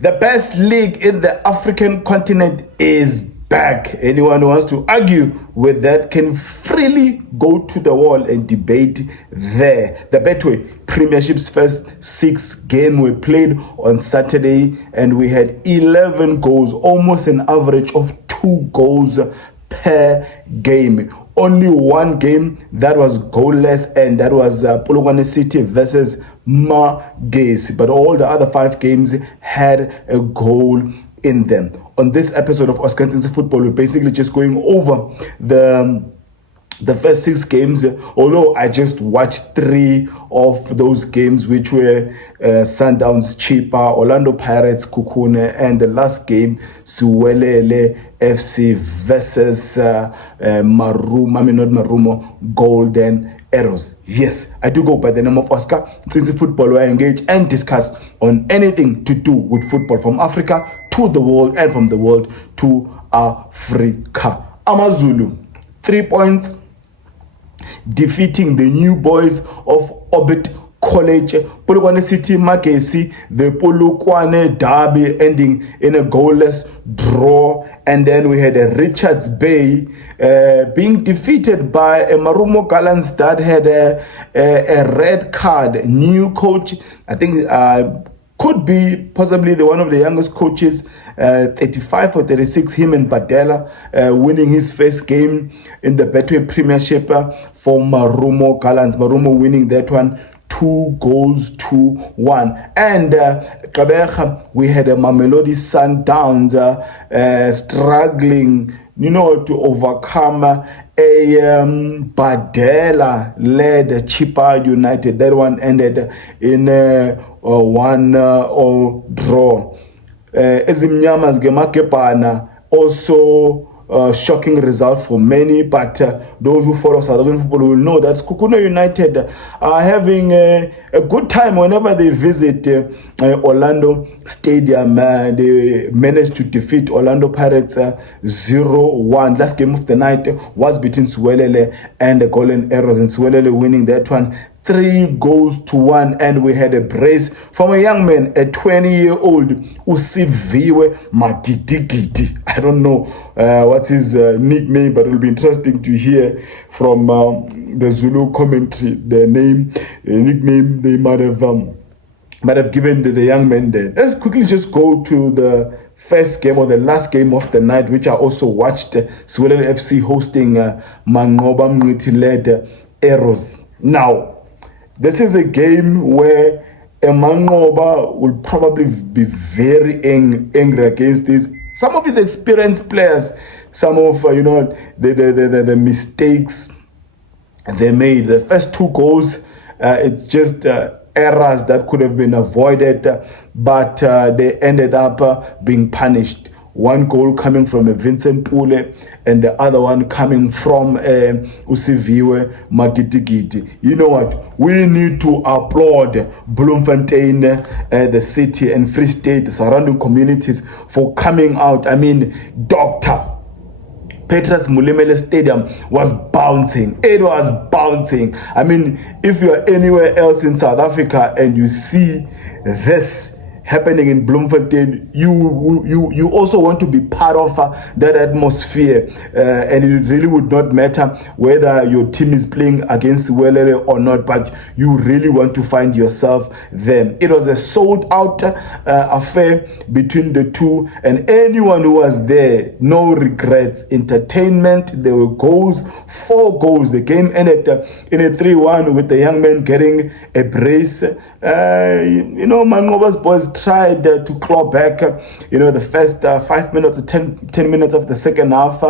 The best league in the African continent is back. Anyone who wants to argue with that can freely go to the wall and debate there. The Betway Premiership's first 6 games were played on Saturday, and we had 11 goals, almost an average of 2 goals per game. Only one game that was goalless, and that was Polokwane City versus Magesi. But all the other 5 games had a goal in them. On this episode of Oscar Football, we're basically just going over the first 6 games, although I just watched 3 of those games, which were Sundowns Chipa, Orlando Pirates Kukune, and the last game, Suwelele FC versus Golden Arrows. Yes, I do go by the name of Oscar. Since football, where I engage and discuss on anything to do with football, from Africa to the world, and from the world to Africa. Amazulu, 3 points, defeating the new boys of Orbit College. Polokwane City Magesi, the Polokwane derby ending in a goalless draw. And then we had a Richards Bay being defeated by a Marumo Gallants that had a red card. New coach, I think could be possibly one of the youngest coaches, 35 or 36, him and Badela, winning his first game in the Betway Premiership for Marumo Gallants. Marumo winning that one 2-1. And Kabeja, we had a Mamelodi Sundowns struggling, to overcome a Badela-led Chipa United. That one ended in a 1-0 draw. Ezimnyamas Gemakepana, also shocking result for many, but those who follow South African football will know that Kukuna United are having a good time whenever they visit Orlando Stadium. They managed to defeat Orlando Pirates 0-1. Last game of the night was between Suwelele and the Golden Arrows, and Suwelele winning that one 3-1, and we had a brace from a young man, a 20-year-old Usiviwe Magidigidi. I don't know what's his nickname, but it'll be interesting to hear from the Zulu commentary the nickname they might have given the young man there. Let's quickly just go to the first game, or the last game of the night, which I also watched. Suwelele FC hosting Mangoba Mngiti-led Arrows. Now, this is a game where Mangoba will probably be very angry against this. Some of his experienced players, some of the mistakes they made. The first 2 goals, it's just errors that could have been avoided, but they ended up being punished. 1 goal coming from Vincent Pule, and the other one coming from Usiviwe Magidigidi. You know what? We need to applaud Bloemfontein, the city, and Free State, the surrounding communities, for coming out. I mean, Dr. Petrus Mulimele Stadium was bouncing. It was bouncing. I mean, if you are anywhere else in South Africa and you see this happening in Bloemfontein, you also want to be part of that atmosphere, and it really would not matter whether your team is playing against Welele or not, but you really want to find yourself there. It was a sold out affair between the two, and anyone who was there, no regrets. Entertainment, there were goals, 4 goals. The game ended in a 3-1 with the young man getting a brace. Mangoba's boys tried to claw back, the first 5 minutes or 10 minutes of the second half,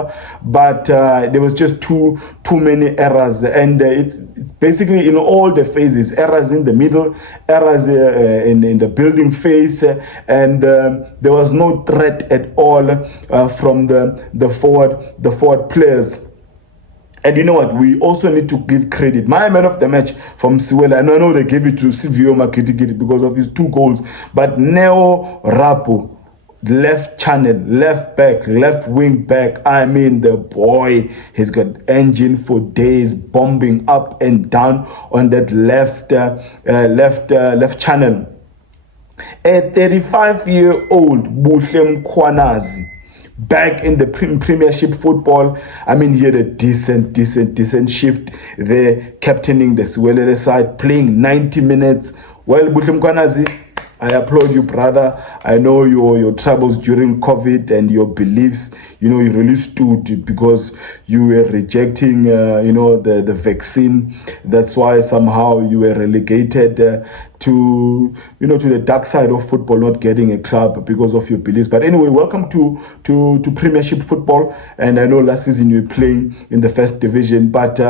but there was just too many errors, and it's basically in all the phases: errors in the middle, errors in the building phase, and there was no threat at all from the forward players. And you know what? We also need to give credit. My man of the match from Siwela, and I know they gave it to Sivio Makitikiti because of his 2 goals, but Neo Rapu, left channel, left back, left wing back. I mean, the boy, he's got engine for days, bombing up and down on that left channel. A 35-year-old Buhle Mkhwanazi back in the Premiership football. I mean, he had a decent shift there, captaining the Siwelele side, playing 90 minutes. Well, Buhle Mkhwanazi, I applaud you, brother. I know your troubles during COVID and your beliefs, you really stood because you were rejecting, the vaccine. That's why somehow you were relegated to the dark side of football, not getting a club because of your beliefs. But anyway, welcome to Premiership football. And I know last season you were playing in the first division, but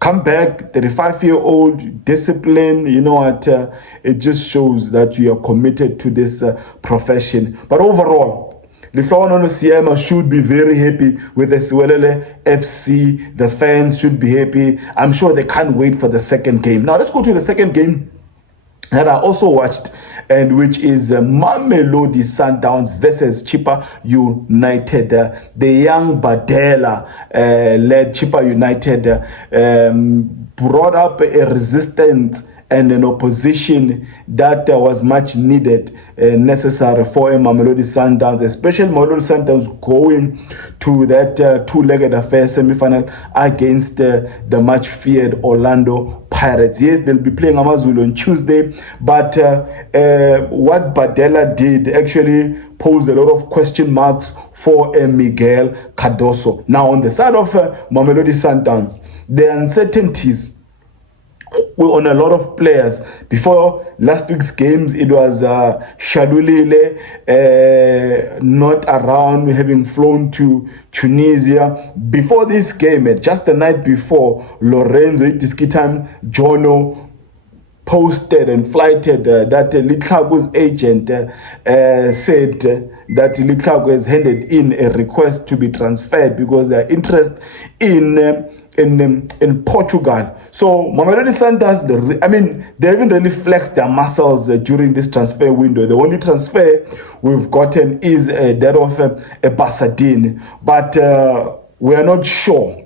come back, 35-year-old, discipline, it just shows that you are committed to this profession. But overall, Lihlono Siema should be very happy with the Siwelele FC. The fans should be happy. I'm sure they can't wait for the second game. Now, let's go to the second game that I also watched, and which is Mamelodi Sundowns versus Chippa United. The young Badela led Chippa United brought up a resistance and an opposition that was much needed, necessary for a Mamelodi Sundowns, especially Mamelodi Sundowns going to that two-legged affair semi-final against the much-feared Orlando Pirates. Yes, they'll be playing Amazulu on Tuesday, but what Badela did actually posed a lot of question marks for Miguel Cardoso. Now, on the side of Mamelodi Sundowns, the uncertainties were on a lot of players. Before last week's games, it was Shadulile not around, having flown to Tunisia. Before this game, just the night before, Lorenzo Itiskitan Jono posted and flighted that Litlago's agent said that Litlago has handed in a request to be transferred because their interest in Portugal. So Mamelodi Sundowns, they haven't really flexed their muscles during this transfer window. The only transfer we've gotten is that of a Basadine, but we are not sure.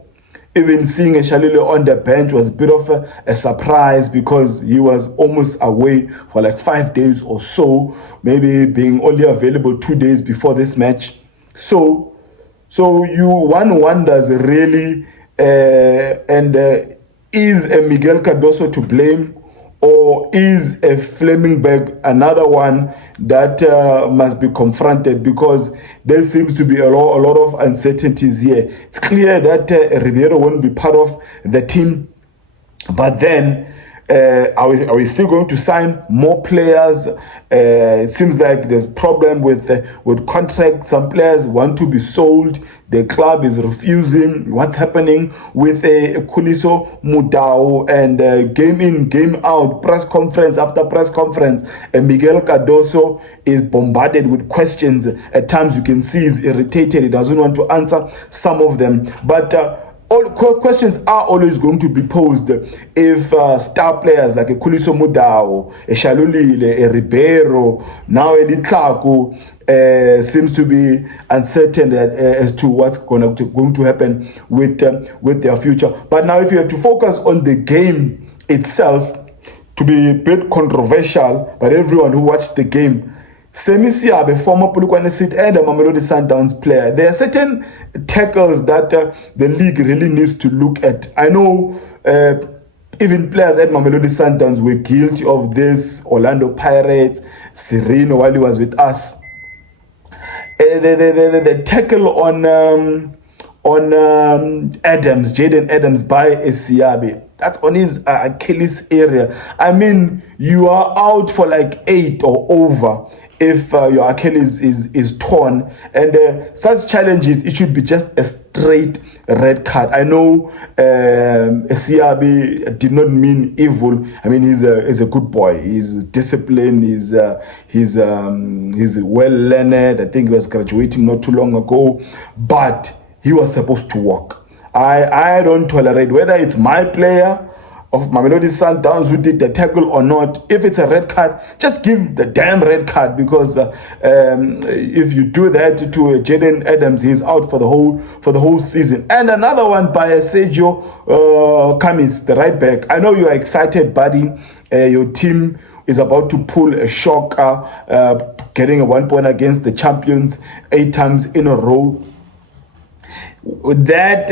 Even seeing Shalile on the bench was a bit of a surprise because he was almost away for like 5 days or so, maybe being only available 2 days before this match. So one wonders really, is a Miguel Cardoso to blame, or is a Flemingberg another one that must be confronted? Because there seems to be a lot of uncertainties here. It's clear that Ribeiro won't be part of the team, but then are we still going to sign more players? It seems like there's problem with contracts. Some players want to be sold. The club is refusing. What's happening with Kuliso Mudau? And game in, game out, press conference after press conference, Miguel Cardoso is bombarded with questions. At times you can see he's irritated. He doesn't want to answer some of them. But all questions are always going to be posed if star players like a Kuliso Mudau, a Shalulile, a Ribeiro, now a Litlaku seems to be uncertain as to what's going to happen with their future. But now if you have to focus on the game itself, to be a bit controversial, but everyone who watched the game, Semi Siabe, former Polokwane City and a Mamelodi Sundowns player, there are certain tackles that the league really needs to look at. I know even players at Mamelodi Sundowns were guilty of this. Orlando Pirates, Sereno while he was with us. The tackle on Adams, Jaden Adams by Siabe, that's on his Achilles area. I mean, you are out for like 8 or over if your Achilles is torn, and such challenges, it should be just a straight red card. I know Siabi did not mean evil. I mean, he's a good boy. He's disciplined. He's well learned. I think he was graduating not too long ago, but he was supposed to walk. I don't tolerate, whether it's my player of Mamelodi Sundowns who did the tackle or not. If it's a red card, just give the damn red card, because if you do that to Jaden Adams, he's out for the whole season. And another one by Sergio Camis, the right back. I know you are excited, buddy. Your team is about to pull a shocker, getting a 1 point against the champions 8 times in a row. That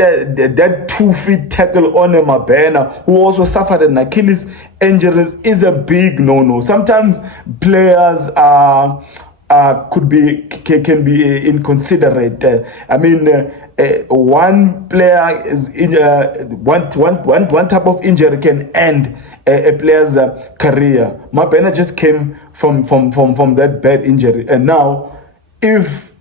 2-feet tackle on Mabena, who also suffered an Achilles injuries, is a big no-no. Sometimes players can be inconsiderate. One player is one type of injury can end a player's career. Mabena just came from that bad injury, and now if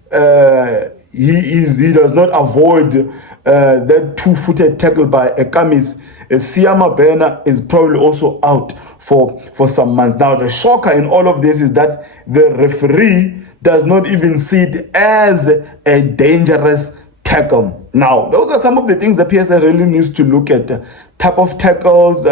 he does not avoid that 2-footed tackle by a Kamis, Siyama Bena is probably also out for some months. Now, the shocker in all of this is that the referee does not even see it as a dangerous tackle. Now, those are some of the things the PSL really needs to look at. Type of tackles,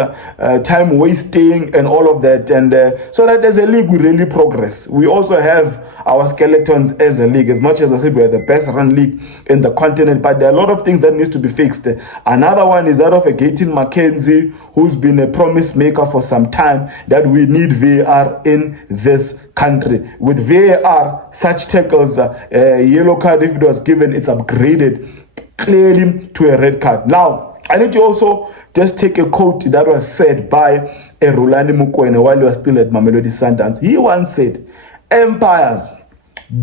time wasting, and all of that. And so that as a league, we really progress. We also have our skeletons as a league. As much as I said, we're the best run league in the continent, but there are a lot of things that needs to be fixed. Another one is that of a Gayton McKenzie, who's been a promise maker for some time, that we need VAR in this country. With VAR, such tackles, a yellow card, if it was given, it's upgraded clearly to a red card. Now, I need to also just take a quote that was said by Rulani Mukwene while he was still at Mamelodi Sundowns. He once said, empires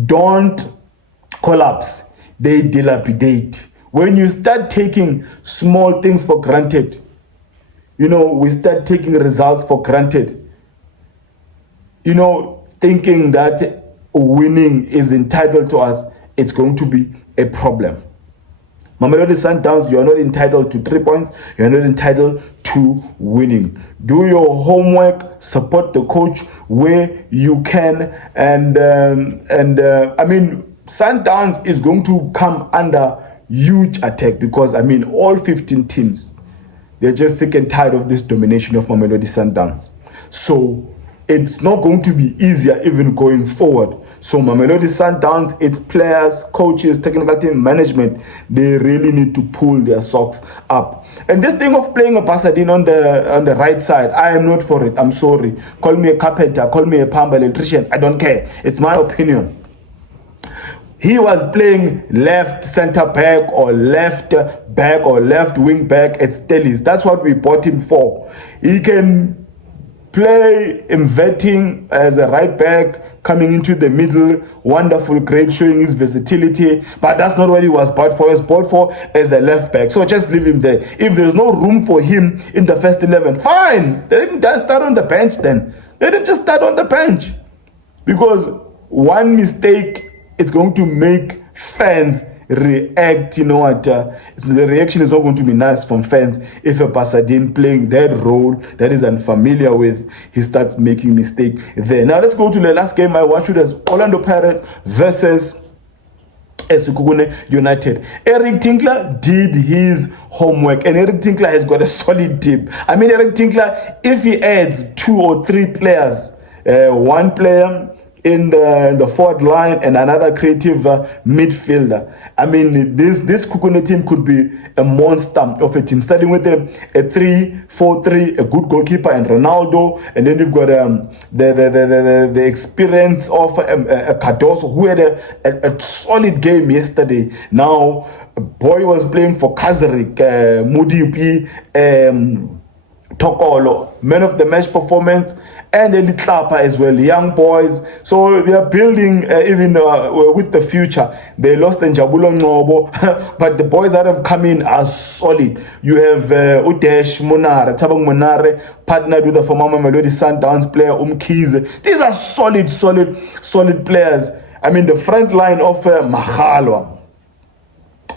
don't collapse, they dilapidate. When you start taking small things for granted, we start taking results for granted, thinking that winning is entitled to us, it's going to be a problem. Mamelodi Sundowns, you are not entitled to 3 points. You are not entitled to winning. Do your homework. Support the coach where you can. And Sundowns is going to come under huge attack because all 15 teams, they're just sick and tired of this domination of Mamelodi Sundowns. So it's not going to be easier even going forward. So Mamelodi Sundowns, its players, coaches, technical team, management, they really need to pull their socks up. And this thing of playing a Pasadena on the right side, I am not for it. I'm sorry. Call me a carpenter, call me a plumber, electrician. I don't care. It's my opinion. He was playing left center back or left back or left wing back at Stellies. That's what we bought him for. He can play inverting as a right back, coming into the middle, wonderful, great, showing his versatility, but that's not what he was bought for. He was bought for as a left back, so just leave him there. If there's no room for him in the first 11, fine, let him just start on the bench then. Let him just start on the bench, because one mistake is going to make fans react. The reaction is not going to be nice from fans if a Pasadena playing that role that is unfamiliar with, he starts making mistake there. Now let's go to the last game I watched. It was Orlando Pirates versus Esekhukhune United. Eric Tinkler did his homework, and Eric Tinkler has got a solid team. Eric Tinkler, if he adds 2 or 3 players, one player in the forward line and another creative midfielder, this Kukune team could be a monster of a team, starting with a 3-4-3, a good goalkeeper and Ronaldo, and then you've got the experience of Cardoso, who had a solid game yesterday. Now, boy was playing for Kazarik, Mudiupi, Tokolo, man of the match performance, and then the Klapa as well, young boys. So they are building even with the future. They lost Njabulo Ngobo, but the boys that have come in are solid. You have Udesh Monare, Tabang Monare, partnered with the former Mamelodi Sundowns player Umkhize. These are solid players. The front line of Mahalwa.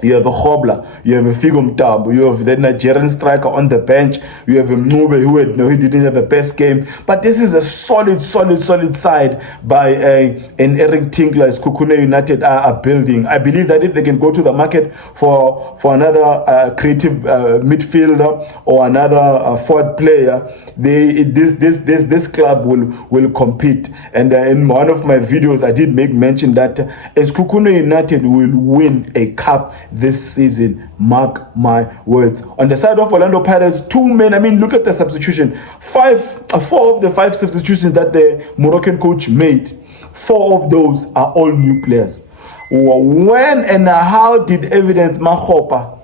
You have a Hobla, you have a Figum Tab, you have the Nigerian striker on the bench, you have a Mube who didn't have a best game. But this is a solid side by an Eric Tinkler as Kukune United are building. I believe that if they can go to the market for another creative midfielder or another forward player, this club will compete. And in one of my videos, I did make mention that as Kukune United will win a cup this season. Mark my words. On the side of Orlando Pirates, 2 men. I mean, look at the substitution. 4 of the 5 substitutions that the Moroccan coach made, 4 of those are all new players. When and how did Evidence Mahopa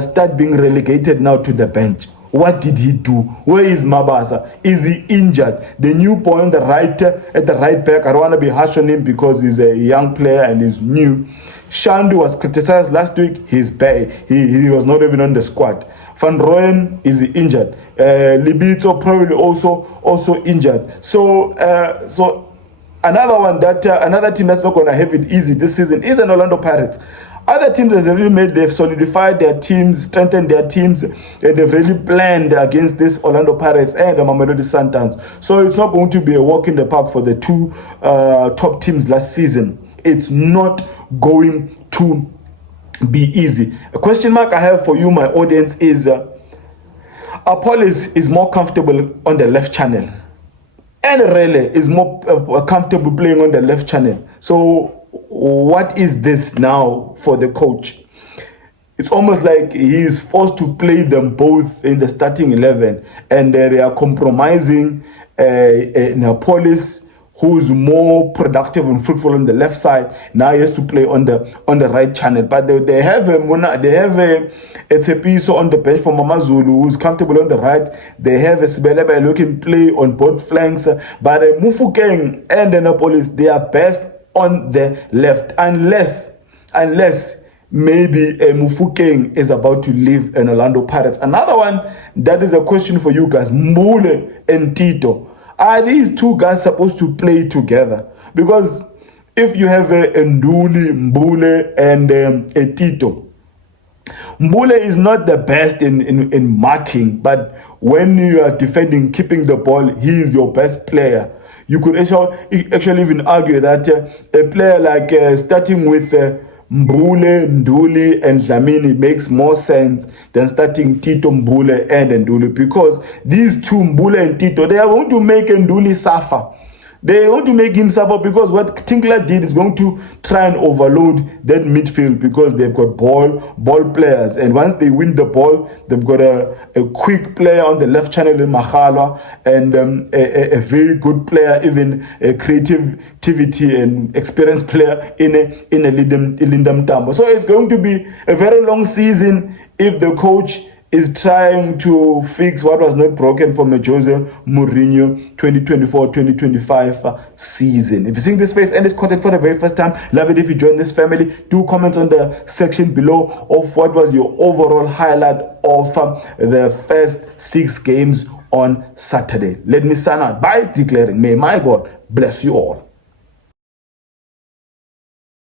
start being relegated now to the bench? What did he do? Where is Mabasa? Is he injured? The new boy on the right, at the right back, I don't want to be harsh on him because he's a young player and he's new. Shandu was criticized last week. He's bad. He was not even on the squad. Van Rooyen is injured. Libito probably also injured. So another team that's not going to have it easy this season is an Orlando Pirates. Other teams have really they've solidified their teams, strengthened their teams, and they've really planned against this Orlando Pirates and the Mamelodi Sundowns. So it's not going to be a walk in the park for the 2 top teams last season. It's not going to be easy. A question mark I have for you, my audience, is Apollos is more comfortable on the left channel, and Rele is more comfortable playing on the left channel. So what is this now for the coach? It's almost like he is forced to play them both in the starting 11, and they are compromising Apollos, who's more productive and fruitful on the left side. Now he has to play on the right channel. But they have a Tepiso on the bench for Mamazulu, who's comfortable on the right. They have a Sibelebe who can play on both flanks. But Mufukeng and Apollos, they are best on the left, unless maybe Mufukeng is about to leave an Orlando Pirates. Another one that is a question for you guys: Mbule and Tito. Are these 2 guys supposed to play together? Because if you have a Nduli, Mbule, and a Tito, Mbule is not the best in marking, but when you are defending, keeping the ball, he is your best player. You could actually even argue that a player like starting with Mbule, Nduli, and Dlamini makes more sense than starting Tito, Mbule, and Nduli, because these 2, Mbule and Tito, they are going to make Nduli suffer. They want to make him suffer because what Tinkler did is going to try and overload that midfield because they've got ball players. And once they win the ball, they've got a quick player on the left channel in Makhalwa and a very good player, even a creativity and experienced player in a Lindam Tambo. So it's going to be a very long season if the coach is trying to fix what was not broken from a Jose Mourinho 2024-2025 season. If you're seeing this face and this content for the very first time, love it if you join this family. Do comment on the section below of what was your overall highlight of the first 6 games on Saturday. Let me sign out by declaring, may my God bless you all.